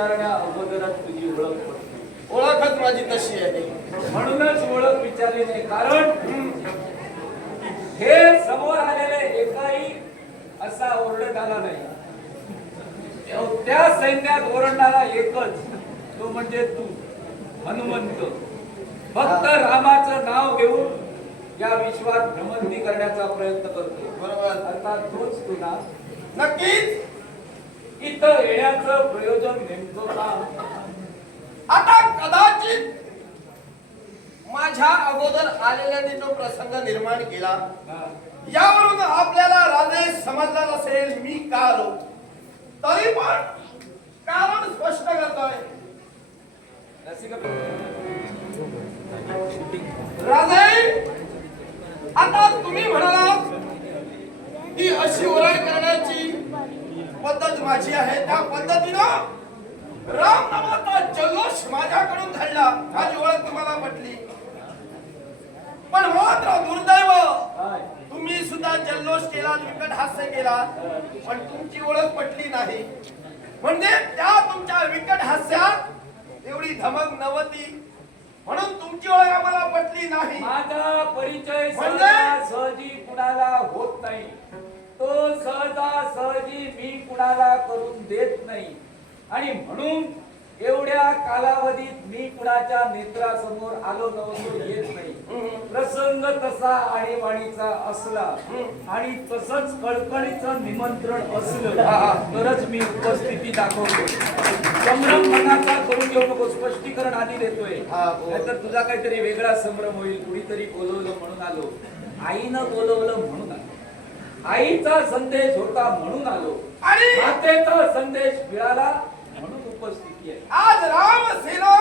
विचारण्या अगोदरच तुझी ओळख पडते ओळखच माझी तशी आहे म्हणूनच ओळख विचारली नाही. कारण हे समोर आलेले एकही असा ओरडत आला नाही. त्या सैन्यात ओरडणारा एकच तो म्हणजे तू हनुमंत. फक्त रामाचं नाव घेऊन या विश्वात भ्रमंती करण्याचा प्रयत्न करतो बरोबर. अर्थात तोच तू ना नक्कीच. इथं येण्याचं प्रयोजन नेमकं का? आता कदाचित माझ्या अगोदर आलेल्याने जो प्रसंग निर्माण केला हा. यावरून आपल्याला राजे समजला नसेल मी का आलो. तरी पण कारण स्पष्ट करतोय. राजे आता तुम्ही म्हणालात की अशी ओरड करण्याची पद्धत माझी आहे त्या पद्धतीनं राम नामाचा जल्लोष माझ्याकडून घडला. माझी ओळख तुम्हाला पटली. पण मात्र दुर्दैव तुम्ही सुद्धा जल्लोष केला विकट हास्य केला पण तुमची ओळख पटली नाही. म्हणजे त्या तुमच्या विकट हास्यात एवढी धमक नव्हती. म्हणून तुमची ओळख आम्हाला पटली नाही. माझा परिचय म्हणजे? सहजी कुणाला होत नाही. तो सहजा सहजी मी कुणाला करून देत नाही. आणि म्हणून एवढ्या कालावधीत मी कुणाच्या नेत्रासमोर आलो नव्हतो येत नाही. प्रसंग तसा आणीबाणीचा असला आणि तसंच कळकळीचं निमंत्रण असलं तरच मी उपस्थिती दाखवतो. संभ्रम मनाचा करून घेऊ नको स्पष्टीकरण आधी देतोय. हा. नाहीतर तुझा काहीतरी वेगळा संभ्रम होईल कुणीतरी बोलवलं म्हणून आलो. आईनं बोलवलं म्हणून आलो. आईचा संदेश होता म्हणून आलो. आणि मातेचा संदेश मिळाला म्हणून उपस्थिती आहे. आज राम सेना.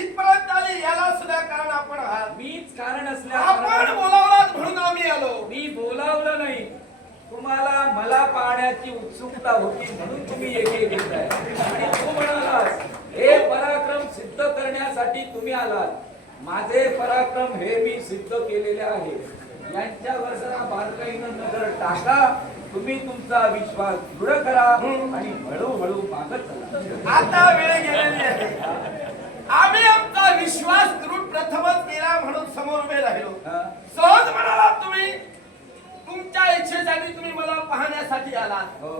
इथपर्यंत आली याला सुद्धा कारण आपण आहात. मीच कारण आपण असल्या बोलावलात म्हणून आम्ही आलो. मी बोलावलं नाही. तुम्हाला मला पाहण्याची उत्सुकता होती म्हणून तुम्ही एके घेताय आणि तू म्हणालास हे पराक्रम सिद्ध करण्यासाठी तुम्ही आलात. माझे पराक्रम हे मी सिद्ध केलेले आहे यांच्यावर जरा बारकाईनं नजर टाका. तुम्ही तुमचा विश्वास दृढ करा आणि हळूहळू मागत चला. आता वेळ गेलेली आहे. आम्ही आमचा विश्वास दृढ प्रथमच केला म्हणून समोर उभे राहिलो? सहज म्हणाला तुम्ही तुमच्या इच्छेसाठी तुम्ही मला पाहण्यासाठी आलात. हो.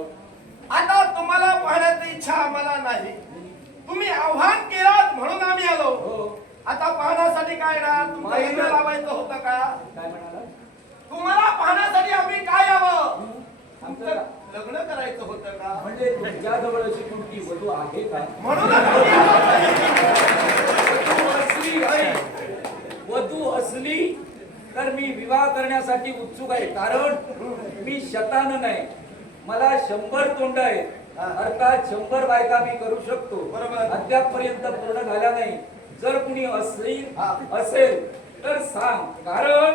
आता तुम्हाला पाहण्याची इच्छा आम्हाला नाही. तुम्ही आव्हान केलात म्हणून आम्ही आलो. हो. आता पाहण्यासाठी काय ना तुमचं लावायचं होतं तुम्हाला पाहण्यासाठी आम्ही काय यावं? आमचं लग्न करायचं होतं का? म्हणजे तुमच्याजवळ अशी कोणती वधू आहे का? आलो. वधू असली. आहे. वधू असली तर मी विवाह करण्यासाठी उत्सुक आहे. कारण मी शतान नाही. मला शंभर तोंड आहेत. अर्थात शंभर बायका मी करू शकतो. बरोबर. अद्यापपर्यंत पूर्ण झाल्या नाही. जर कुणी असली हा. असेल तर सांग. कारण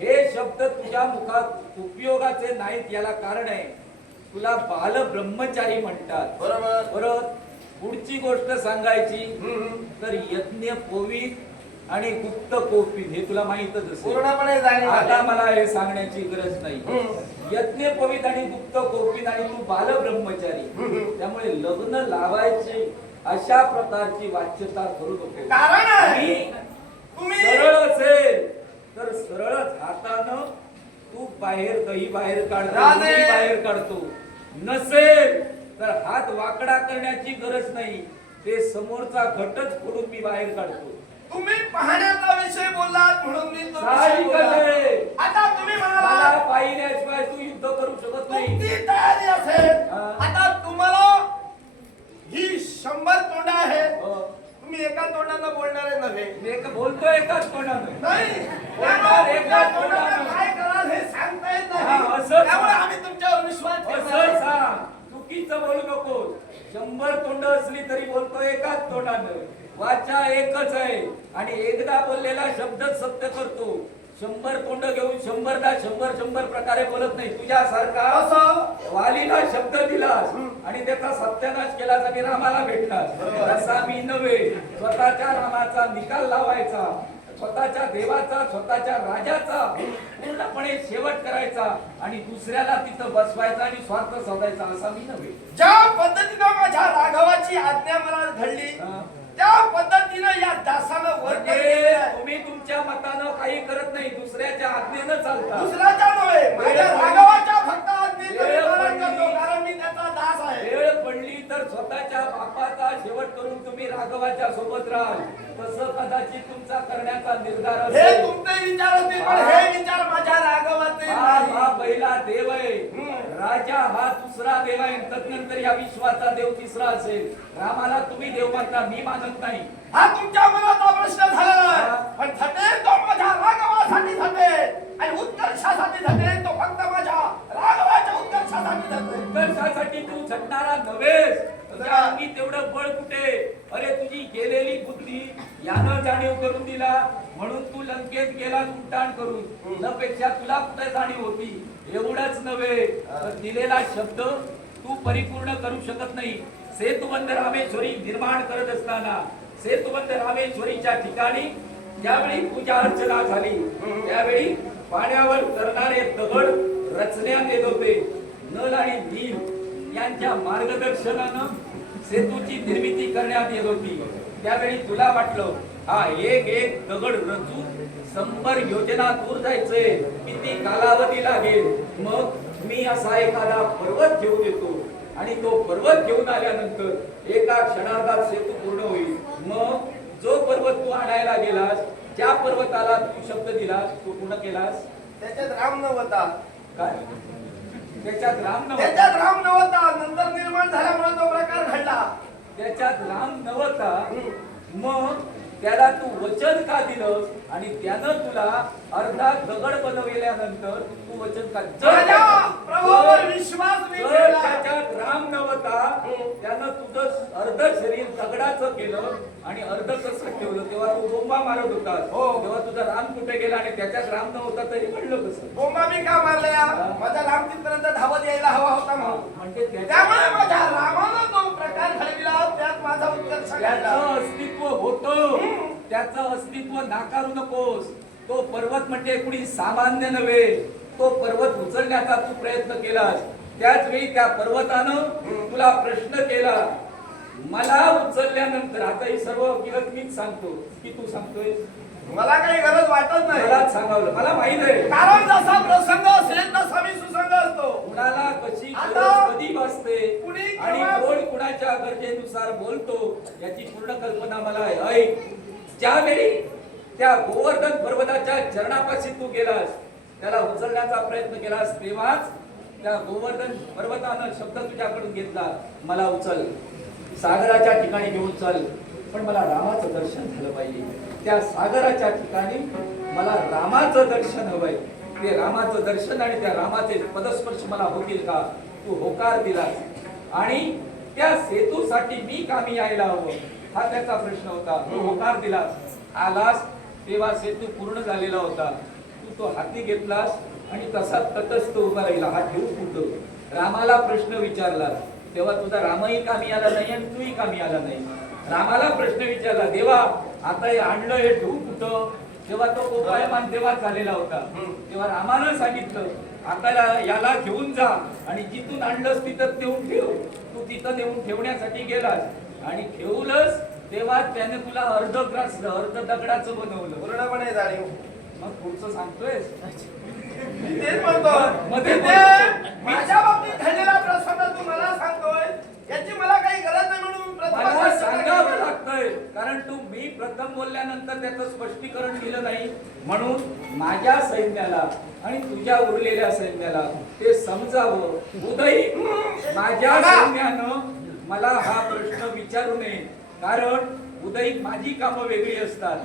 हे शब्द तुझ्या मुखात उपयोगाचे नाहीत याला कारण आहे. तुला बाल ब्रह्मचारी म्हणतात. बरोबर. परत पुढची गोष्ट सांगायची. तर यज्ञ पोवित आणि गुप्त कोपित हे तुला माहितच असेल. पूर्णपणे जाणीव आता. मला हे सांगण्याची गरज नाही. यज्ञ पवित आणि गुप्त कोपित आणि तू बाल ब्रह्मचारी. त्यामुळे लग्न लावायचे अशा प्रकारची वाच्यता करू नको. कारण आहे. मी तुम्ही सरळ असेल. तर सरळच हातानं तू बाहेर दही बाहेर काढतो बाहेर काढतो. नसेल तर हात वाकडा करण्याची गरज नाही. ते समोरचा घटच फोडून मी बाहेर काढतो. तुम्ही पाहण्याचा विषय बोललात म्हणून मी बोलला. आता तुम्ही म्हणाला पाहिल्याशिवाय तू युद्ध करू शकत नाही. तयारी असेल. तुम्ही एका तोंडानं बोलणारे नव्हे मी एक बोलतोय एकाच तोंडानं. नाही बोलणार त्यामुळे एका तुमच्या तोंडानं तोंडानं. काय कराल हे सांगता येत हा, नाही. असंच. त्यामुळे आम्ही तुमच्यावर विश्वास ठेवणार असं आहे. सांग. चुकीचं बोलू नको. शंभर तोंड असली तरी बोलतो एकाच तोंडानं. वाचा एकच आहे. आणि एकदा बोललेला शब्द सत्य करतो. शंभर तोंड घेऊन शंभरदा शंभर शंभर प्रकारे बोलत नाही. तुझ्यासारखा असं? वालीला शब्द दिलास आणि त्याचा सत्यानाश केलास आणि रामाला भेटलास. तसा मी नव्हे. स्वतःच्या रामाचा निकाल लावायचा. स्वतःच्या देवाचा स्वतःच्या राजाचा पूर्णपणे शेवट करायचा आणि दुसऱ्याला तिथं बसवायचा आणि स्वार्थ साधायचा असा मी नव्हे ज्या पद्धतीनं माझ्या राघवाची आज्ञा मला घडली. त्या पद्धतीनं या दासानं वर्तन म्हणजे. तुम्ही तुमच्या मतानं काही करत नाही दुसऱ्याच्या आज्ञेनं चालता दुसऱ्याच्या नव्हे माझ्या राघवाच्या फक्त आज्ञेचं कारण मी त्याचा तर स्वतःच्या बापाचा शेवट करून तुम्ही राघवाच्या सोबत राहाल. तसं कदाचित तुमचा करण्याचा निर्धार हे असेल. तुमचे विचार होते पण हे. विचार माझ्या राघवाचे हा हा नाही. पहिला देव आहे. राजा हा दुसरा देव आहे. तदनंतर या विश्वाचा देव तिसरा असेल. रामाला तुम्ही देव मानता मी मानत नाही. हा तुमच्या मनाचा प्रश्न. आहे पण झटेल तो माझ्या राघवासाठी झटेल आणि उत्कर्षासाठी झटेल तो फक्त माझ्या. उत्कर्षासाठी तू झटणारा नव्हेस? तुझ्या अंगी तेवढं बळ कुठे? अरे तुझी गेलेली बुद्धी यानं जाणीव करून दिला. म्हणून तू लंकेत गेला उड्डाण करून. न पेक्षा तुला कुठे जाणीव होती? एवढंच नव्हे. तर दिलेला शब्द तू परिपूर्ण करू शकत नाही. सेतुबंध रामेश्वरी निर्माण करत असताना सेतुबंध रामेश्वरीच्या ठिकाणी ज्यावेळी पूजा अर्चना झाली. त्यावेळी पाण्यावर तरणारे दगड रचण्यात येत होते. नल आणि नील यांच्या मार्गदर्शनानं सेतूची निर्मिती करण्यात येत होती. त्यावेळी तुला वाटलं हा एक एक दगड रचून शंभर योजना दूर जायचंय किती कालावधी लागेल? मग मी असा एखादा पर्वत घेऊन येतो. आणि तो पर्वत घेऊन आल्यानंतर एका क्षणार्धात सेतू पूर्ण होईल. मग जो पर्वत तू आणायला गेलास ज्या पर्वताला तू शब्द दिलास तो पूर्ण केलास? त्याच्यात राम नव्हता. काय? त्याच्यात राम नव्हता. त्याच्यात राम नव्हता. नंतर निर्माण झाल्यामुळे तो प्रकार घडला. त्याच्यात राम नव्हता. मग त्याला तू वचन का दिलं? आणि त्यानं तुला अर्धा दगड बनवल्यानंतर तू वचन का जर माझ्या त्याच्यात- प्रभूवर जर- विश्वास मी जर ठेवला. त्याच्यात राम नव्हता त्यानं तुझं अर्ध शरीर दगडाचं केलं आणि अर्ध कसं ठेवलं? तेव्हा तू बोंबा मारत होतास हो. तेव्हा तुझा राम कुठे गेला आणि त्याच्यात राम नव्हता तरी घडलं कसं? बोंबा मी का मारल्या माझा राम तिथपर्यंत धावत यायला हवा होता म्हणून म्हणजे त्यामुळे माझ्या रामानं तो प्रकार घडविला. त्यात माझा उत्कर्ष घडला त्याचं अस्तित्व होतं. त्याचं अस्तित्व नाकारू नकोस. तो पर्वत म्हणजे कुणी सामान्य नव्हे. तो पर्वत उचलण्याचा तू प्रयत्न केलास. त्याच वेळी त्या पर्वतानं तुला प्रश्न केला मला उचलल्यानंतर आता ही सर्व किरत मीच सांगतो. की तू सांगतोय मला काही गरज वाटत नाही. मलाच सांगावलं. मला माहीत आहे. कारण जसा प्रसंग असेल तसा मी सुसंग असतो कुणाला कशी आता गरज कधी भासते कुणी आणि कोण कुणाच्या गरजेनुसार बोलतो याची पूर्ण कल्पना मला आहे. ऐक ज्यावेळी त्या गोवर्धन पर्वताच्या चरणापाशी तू गेलास त्याला उचलण्याचा प्रयत्न केलास तेव्हाच त्या गोवर्धन पर्वतानं शब्द तुझ्याकडून घेतला मला उचल. सागराच्या ठिकाणी घेऊन चल. पण मला रामाचं दर्शन झालं पाहिजे. त्या सागराच्या ठिकाणी मला रामाचं दर्शन हवंय. ते रामाचं दर्शन आणि त्या रामाचे पदस्पर्श मला होतील का? तू होकार दिलास. आणि त्या सेतूसाठी मी कामी यायला हवं. हा त्याचा प्रश्न होता. तू होकार दिलास आलास तेव्हा सेतू पूर्ण झालेला होता. तू तो हाती घेतलास आणि तसा तटस्थ उभा राहिला. हा ठेवू कुठं रामाला प्रश्न विचारला. तेव्हा तुझा रामही कामी आला नाही आणि तूही कामी आला नाही. रामाला प्रश्न विचारला देवा आता हे आणलं हे ठेवू कुठं? तेव्हा तो गोपायमान तेव्हा झालेला होता. तेव्हा रामानं सांगितलं आता याला घेऊन जा आणि जिथून आणलंस तिथं नेऊन ठेव. तू तिथं नेऊन ठेवण्यासाठी गेलास. आणि ठेवलंस तेव्हा त्याने तुला अर्ध ग्रास अर्ध दगडाचं बनवलं. पूर्णपणे जाणीव मग पुढचं सांगतोय तेच म्हणतो. मध्ये. माझ्या बाबतीत घडलेला प्रसंग तू मला सांगतोय. याची मला काही गरज नाही म्हणून मला सांगावं. लागतंय. कारण तू मी प्रथम बोलल्यानंतर त्याचं स्पष्टीकरण दिलं नाही. म्हणून माझ्या सैन्याला आणि तुझ्या उरलेल्या सैन्याला ते समजावं. उदय माझ्या सैन्यानं मला हा प्रश्न विचारू नये. कारण उदयी माझी कामं वेगळी असतात.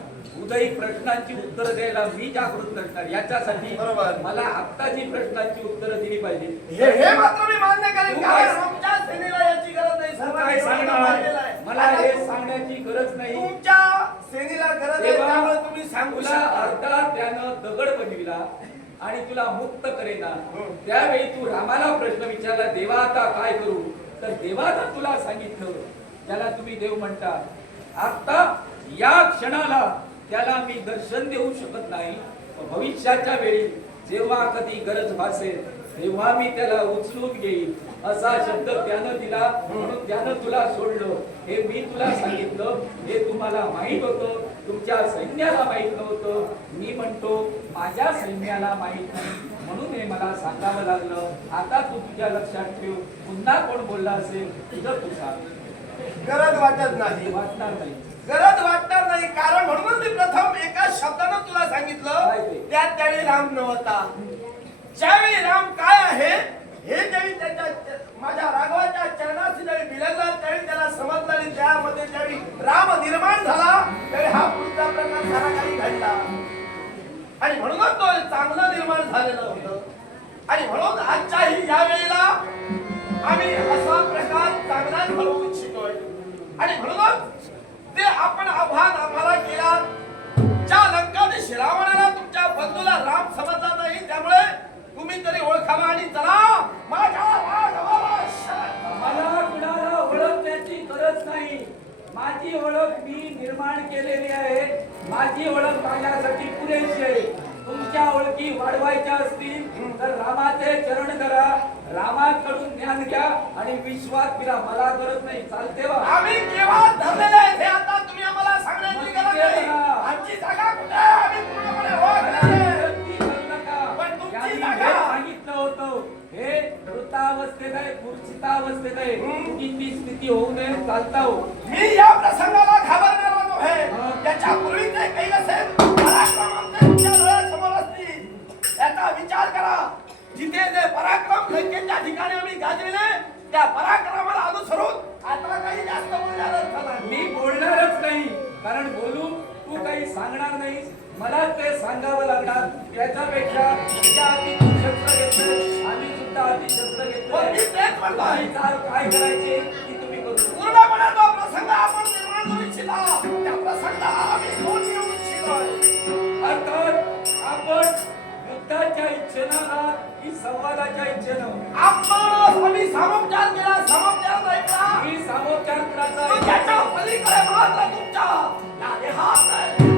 उदयी प्रश्नांची उत्तरं द्यायला मी जागृत असणार याच्यासाठी बरोबर. मला आत्ताची प्रश्नांची उत्तरं दिली पाहिजे. हे मात्र मी मान्य करेन काय- सांगणार. मला हे सांगण्याची गरज नाही. तुमच्या सेनेला गरज आहे त्यामुळे तुम्ही सांगू तुला शकता. अर्धा त्यानं दगड बनविला आणि तुला मुक्त करेना. हं. त्यावेळी तू रामाला प्रश्न विचारला देवा आता काय करू? तर देवानं तुला सांगितलं. ज्याला तुम्ही देव म्हणता. आता या क्षणाला त्याला मी दर्शन देऊ शकत नाही. भविष्याच्या वेळी जेव्हा कधी गरज भासेल तेव्हा मी त्याला उचलून घेईन. असा शब्द त्यानं दिला म्हणून त्यानं तुला सोडलं. हे मी तुला सांगितलं हे तुम्हाला माहीत होतं तुमच्या सैन्याला माहीत नव्हतं. मी म्हणतो माझ्या सैन्याला माहीत नाही. म्हणून हे मला सांगावं लागलं. आता तू तुझ्या लक्षात ठेव. पुन्हा कोण बोलला असेल तुझं तू सांग. गरज वाटत नाही. वाटणार नाही. गरज वाटणार नाही. कारण म्हणूनच मी प्रथम एका शब्दानं तुला सांगितलं काय ते? त्यात त्यावेळी राम नव्हता. ज्यावेळी राम काय आहे हे ज्यावेळी त्याच्या माझ्या राघवाच्या चरणाशी ज्यावेळी बिलगला त्यावेळी त्याला समजलं आणि त्यामध्ये ज्यावेळी राम निर्माण झाला त्यावेळी हा पुढचा प्रकार सारा काही घडला. आणि म्हणूनच तो चांगलं निर्माण झालेलं होतं. आणि म्हणून आजच्याही या वेळेला आम्ही असा प्रकार चांगला घडवू इच्छितोय. आणि म्हणूनच ते आपण आव्हान आम्हाला केला ज्या लंकाने श्रावणाला तुमच्या बंधूला राम समजला नाही त्यामुळे तुम्ही तरी ओळखावा आणि चला. मला कुणाला ओळखण्याची गरज नाही. माझी ओळख मी निर्माण केलेली आहे. माझी ओळख माझ्यासाठी पुरेशी आहे. तुमच्या ओळखी वाढवायच्या असतील तर रामाचे चरण करा रामाकडून ज्ञान घ्या आणि विश्वास फिरा मला गरज नाही. चालते आम्ही केव्हा धरलेले आहेत आता तुम्ही आम्हाला सांगण्याची गरज नाही. आमची जागा कुठे आहे? आम्ही पूर्णपणे ओळखलेली मृतावस्थेत आहे मूर्छितावस्थेत आहे हम्म. की ती स्थिती होऊ नये चालता हो मी या प्रसंगाला घाबरणार नव्हे हा. त्याच्या पूर्वीचे काही असेल विचार करा जिथे जे पराक्रम लंकेच्या ठिकाणी आम्ही गाजविले त्या पराक्रमाला अनुसरून आता काही जास्त नाही. मी बोलणारच नाही कारण बोलून तू काही सांगणार नाहीस मला ते सांगावं लागणार त्याच्यापेक्षा आधी तू घेतलं काय करायचे? की तुम्ही करू? पूर्णपणे तो प्रसंग आपण निर्माण करू इच्छिता त्या प्रसंगाला आम्ही घेऊन येऊ इच्छितोय अर्थात आपण युद्धाच्या इच्छेनं आहात की संवादाच्या इच्छेनं? आपण आम्ही सामोपचार केला सामोपचार नाही केला मी सामोपचार कुणाचा तो आहे? त्याच्या पलीकडे मात्र तुमच्या. या देहात